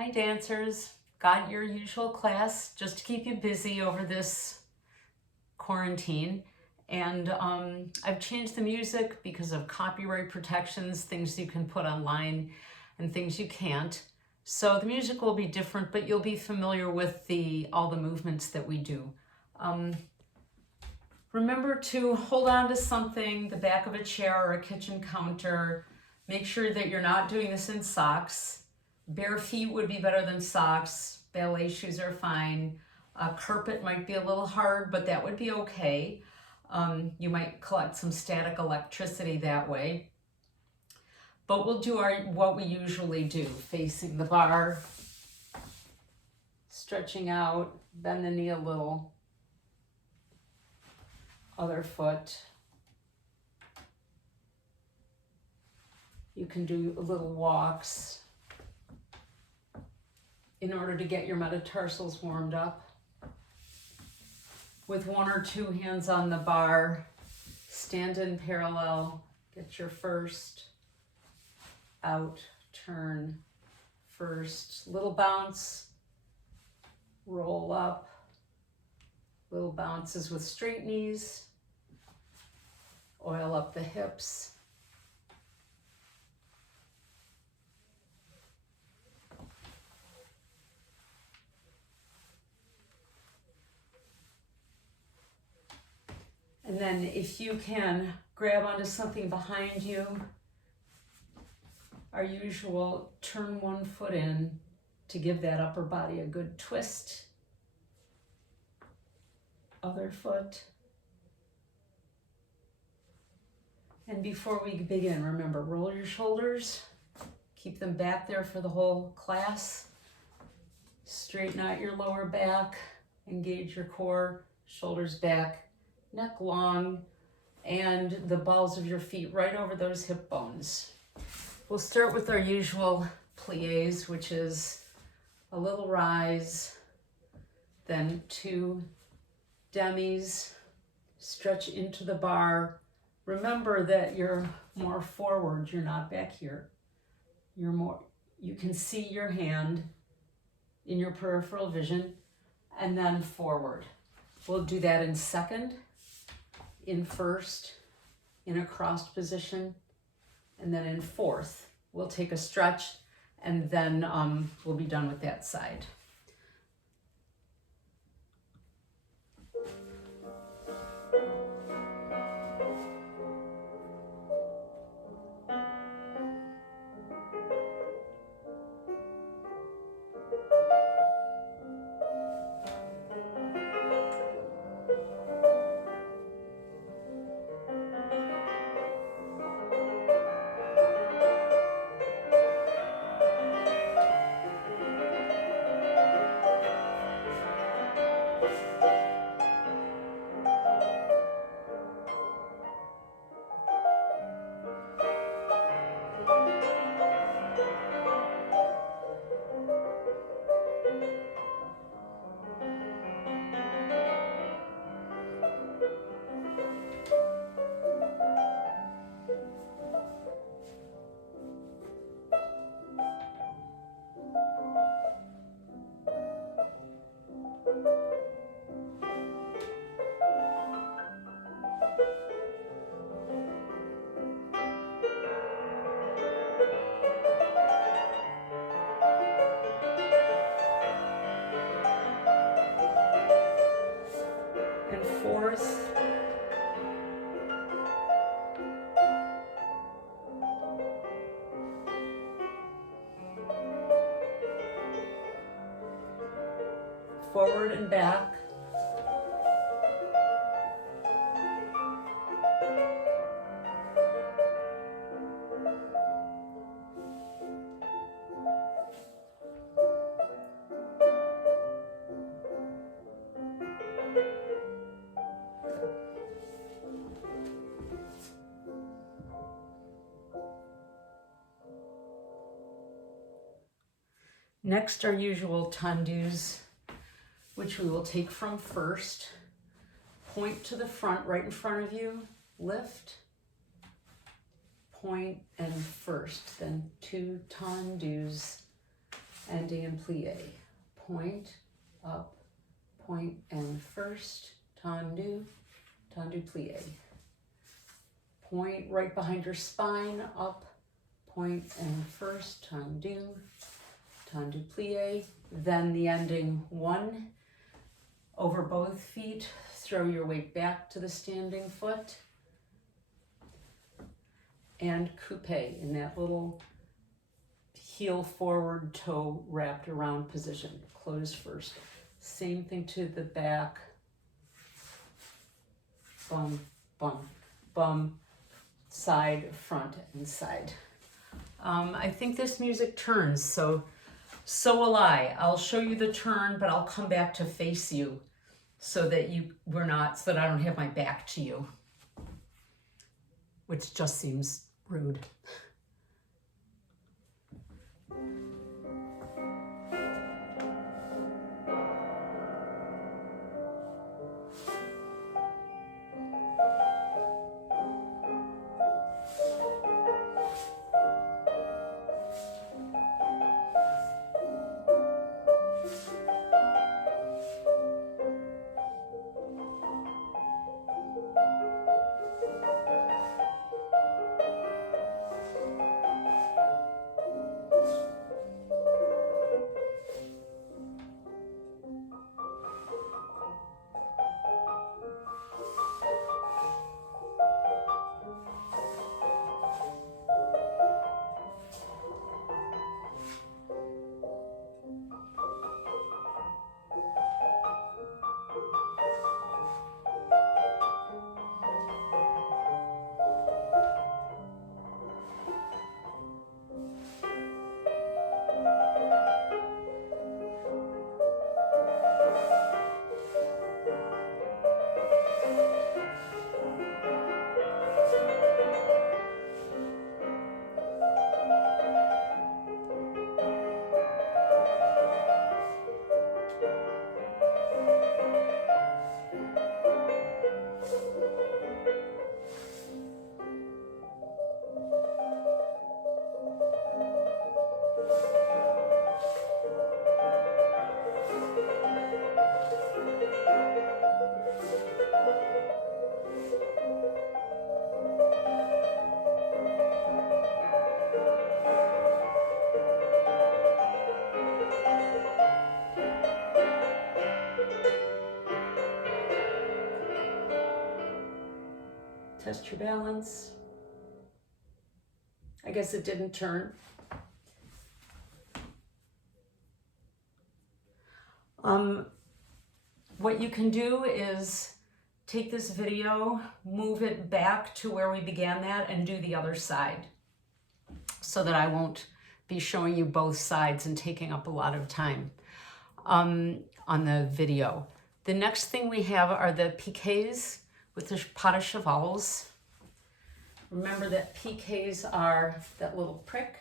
Hi dancers, got your usual class just to keep you busy over this quarantine. And I've changed the music because of copyright protections, things you can put online and things you can't. So the music will be different, but you'll be familiar with all the movements that we do. Remember to hold on to something, the back of a chair or a kitchen counter. Make sure that you're not doing this in socks. Bare feet would be better than socks. Ballet shoes are fine. Carpet might be a little hard, but that would be okay. You might collect some static electricity that way. But we'll do what we usually do, facing the bar, stretching out, bend the knee a little, other foot. You can do little walks in order to get your metatarsals warmed up. With one or two hands on the bar, stand in parallel, get your first, out, turn, first, little bounce, roll up, little bounces with straight knees, oil up the hips. And then if you can grab onto something behind you, our usual turn one foot in to give that upper body a good twist. Other foot. And before we begin, remember, roll your shoulders, keep them back there for the whole class. Straighten out your lower back, engage your core, shoulders back, neck long, and the balls of your feet right over those hip bones. We'll start with our usual pliés, which is a little rise, then two demis, stretch into the bar. Remember that you're more forward, you're not back here. You can see your hand in your peripheral vision, and then forward. We'll do that in second, in first, in a crossed position, and then in fourth. We'll take a stretch, and then we'll be done with that side. Fourth, forward and back. Next, our usual tendus, which we will take from first. Point to the front, right in front of you, lift, point, and first, then two tendus, ending in plie. Point, up, point, and first, tendu, tendu plie. Point right behind your spine, up, point, and first, tendu, tendu plie. Then the ending one, over both feet, throw your weight back to the standing foot, and coupe in that little heel forward, toe wrapped around position. Close first. Same thing to the back. Bum, bum, bum, side, front, and side. I think this music turns, so will I. I'll show you the turn, but I'll come back to face you so that so that I don't have my back to you, which just seems rude. Test your balance. I guess it didn't turn. What you can do is take this video, move it back to where we began that, and do the other side so that I won't be showing you both sides and taking up a lot of time on the video. The next thing we have are the piqués with the pas de chevals. Remember that piqués are that little prick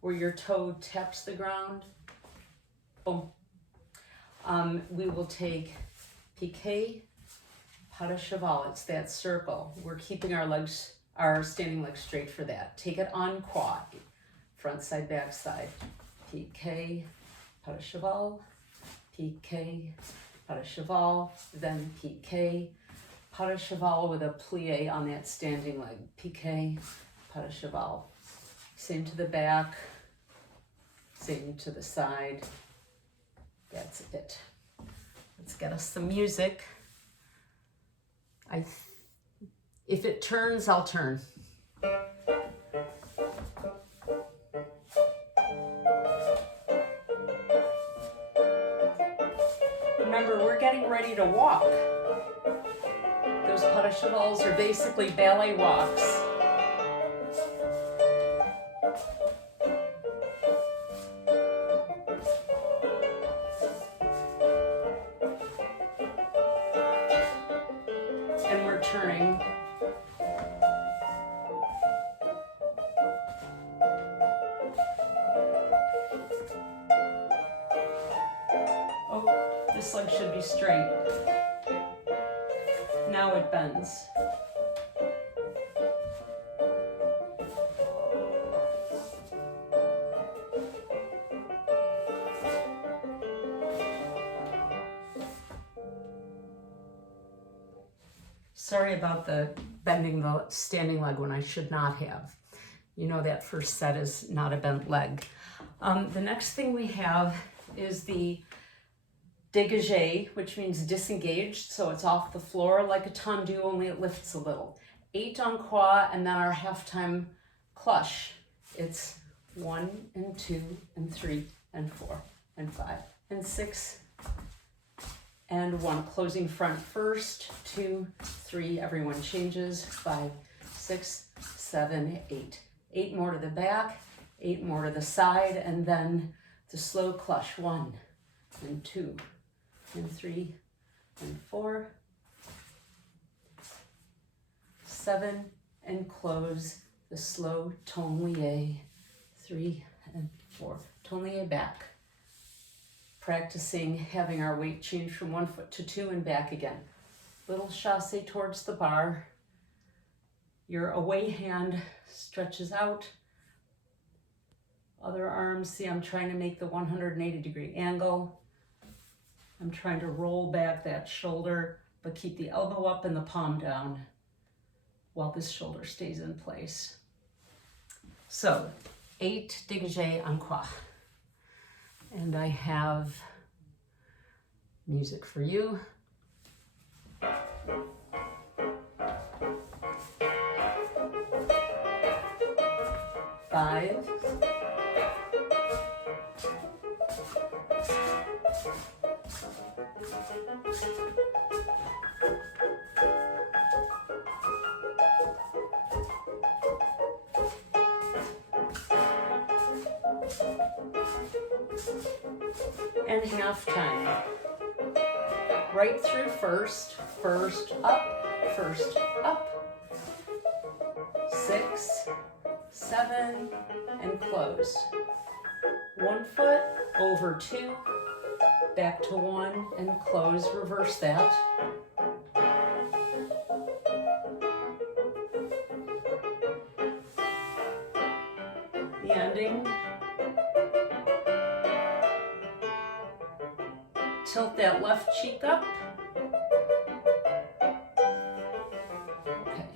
where your toe taps the ground. Boom. We will take piqué, pas de cheval. It's that circle. We're keeping our standing legs straight for that. Take it en croix, front side, back side. Piqué, pas de cheval, piqué, pas de cheval, then piqué, pas de cheval with a plie on that standing leg. Piqué, pas de cheval. Same to the back, same to the side. That's it. Let's get us some music. If it turns, I'll turn. Remember, we're getting ready to walk. Those pas de chevals are basically ballet walks. And we're turning. Oh, this leg should be straight. Now it bends. Sorry about the bending the standing leg when I should not have. You know that first set is not a bent leg. The next thing we have is the dégagé, which means disengaged, so it's off the floor like a tendu, only it lifts a little. 8 en croix, and then our half-time cloche. It's 1 and 2 and 3 and 4 and 5 and 6 and 1. Closing front first, 2, 3, everyone changes, 5, 6, 7, 8. 8 more to the back, 8 more to the side, and then the slow cloche. 1 and 2 and 3 and 4, 7, and close the slow tournier. 3 and 4. Tournier back. Practicing having our weight change from 1 foot to 2 and back again. Little chassé towards the bar. Your away hand stretches out. Other arms, see, I'm trying to make the 180-degree angle. I'm trying to roll back that shoulder, but keep the elbow up and the palm down while this shoulder stays in place. So, 8 dégagés en croix. And I have music for you. 5, 'and half time. Right through first up, 6, 7, and close. 1 foot over 2, back to 1 and close, reverse that. The ending. Tilt that left cheek up. Okay.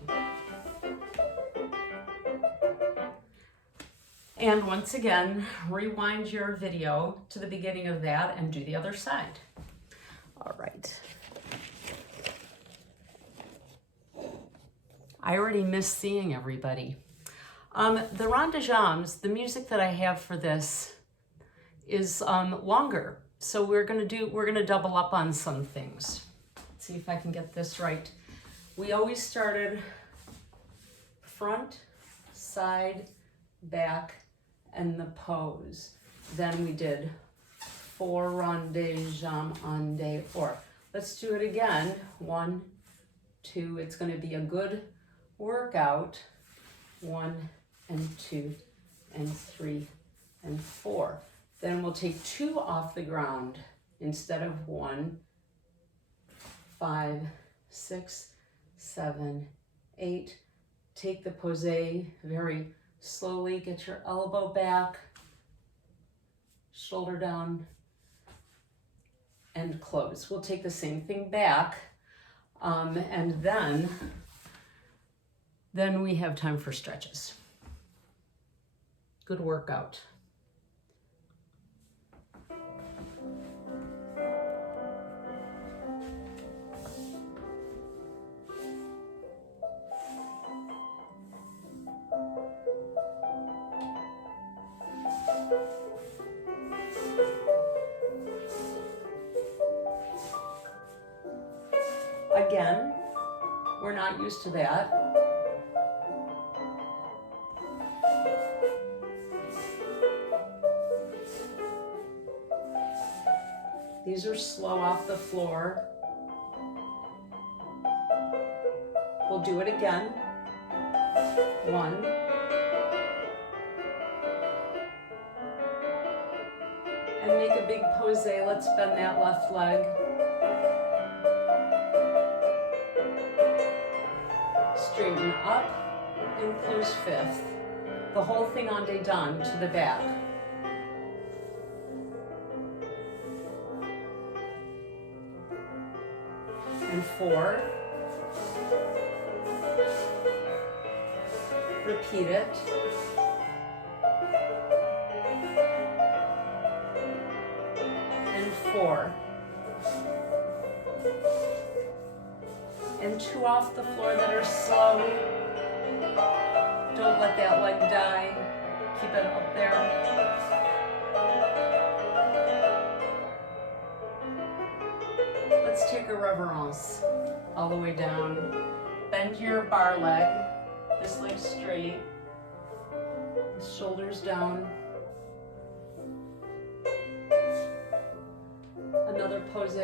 And once again, rewind your video to the beginning of that and do the other side. All right. I already miss seeing everybody. The rond de jambes, the music that I have for this is longer. So we're gonna double up on some things. Let's see if I can get this right. We always started front, side, back, and the pose. Then we did 4 rond de jambes en deux or. Let's do it again. 1, 2, it's gonna be a good workout. 1 and 2 and 3 and 4. Then we'll take 2 off the ground instead of 1. 5, 6, 7, 8. Take the posé very slowly. Get your elbow back, shoulder down, and close. We'll take the same thing back, and then we have time for stretches. Good workout. Again, we're not used to that. These are slow off the floor. We'll do it again. 1. And make a big posé. Let's bend that left leg. Straighten up and close 5th. The whole thing en deux done to the back. And 4. Repeat it. And 4. And 2 off the floor that are slow. Don't let that leg die. Keep it up there. Let's take a reverence all the way down. Bend your bar leg. This leg straight. Shoulders down. Another pose.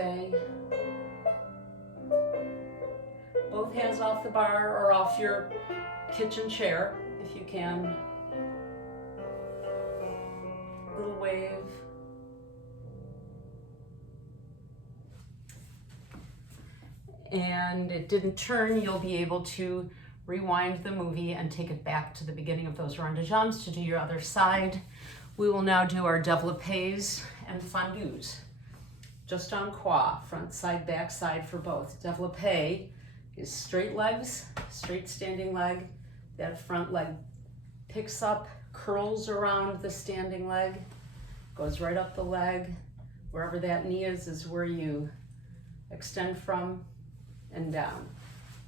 Both hands off the bar or off your kitchen chair if you can. Little wave. And it didn't turn, you'll be able to rewind the movie and take it back to the beginning of those rond de jambes to do your other side. We will now do our développés and fondus. Just en croix, front side, back side for both. Développé is straight legs, straight standing leg. That front leg picks up, curls around the standing leg, goes right up the leg. Wherever that knee is where you extend from and down.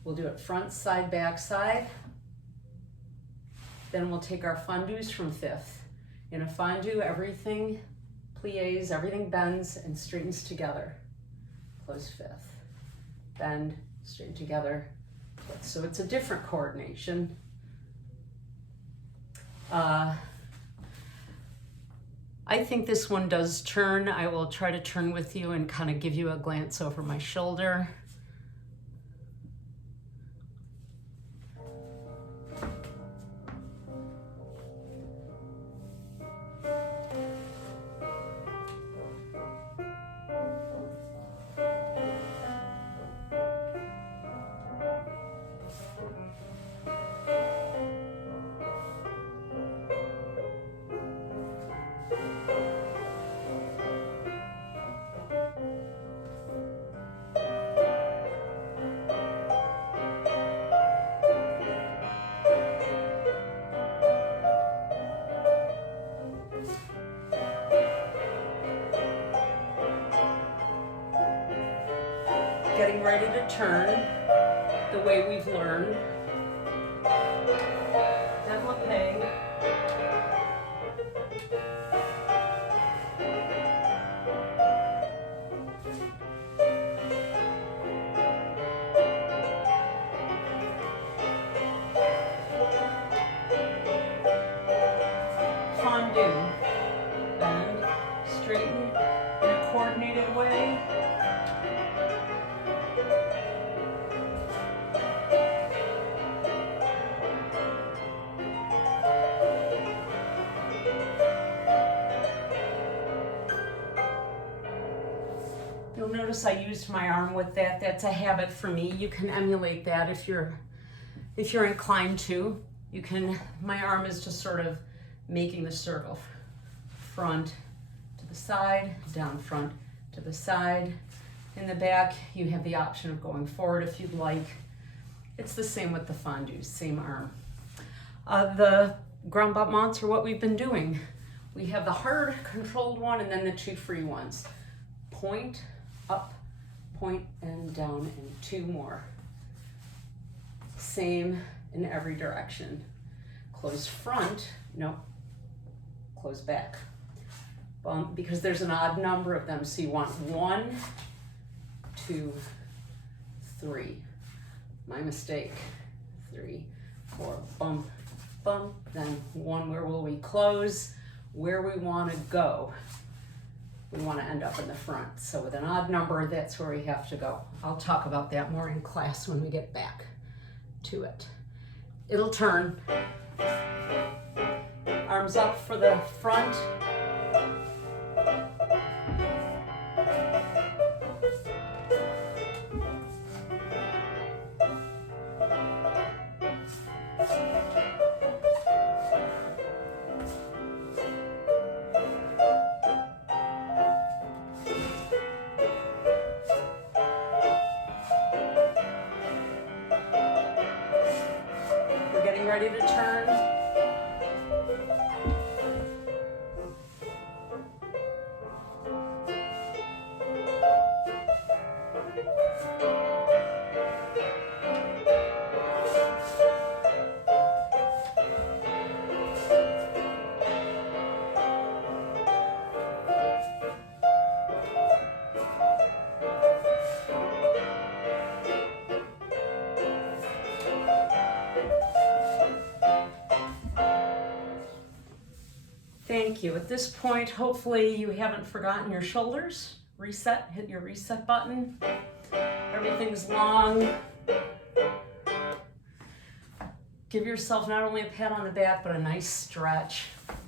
We'll do it front side, back side. Then we'll take our fondus from 5th. In a fondu, everything pliés, everything bends and straightens together. Close 5th. Bend, straighten together. So it's a different coordination. I think this one does turn. I will try to turn with you and kind of give you a glance over my shoulder. Getting ready to turn the way we've learned. Développé. Fondu. Bend, straighten in a coordinated way. You'll notice I used my arm with that. That's a habit for me. You can emulate that if you're inclined to. You can, my arm is just sort of making the circle. Front to the side, down front to the side. In the back, you have the option of going forward if you'd like. It's the same with the fondus, same arm. The grand battements are what we've been doing. We have the hard controlled one and then the 2 free ones. Point, up, point, and down, and 2 more. Same in every direction. Close front, no, close back. Bump, because there's an odd number of them, so you want 1, 2, 3. My mistake. 3, 4, bump, bump, then 1. Where will we close? Where we want to go. We want to end up in the front. So with an odd number, that's where we have to go. I'll talk about that more in class when we get back to it. It'll turn. Arms up for the front. Thank you. At this point, hopefully you haven't forgotten your shoulders. Reset, hit your reset button. Everything's long. Give yourself not only a pat on the back, but a nice stretch,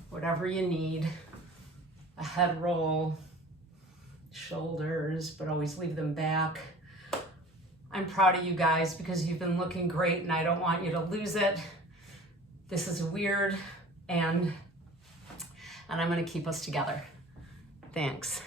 whatever you need. A head roll, shoulders, but always leave them back. I'm proud of you guys because you've been looking great and I don't want you to lose it. This is weird and I'm gonna keep us together. Thanks.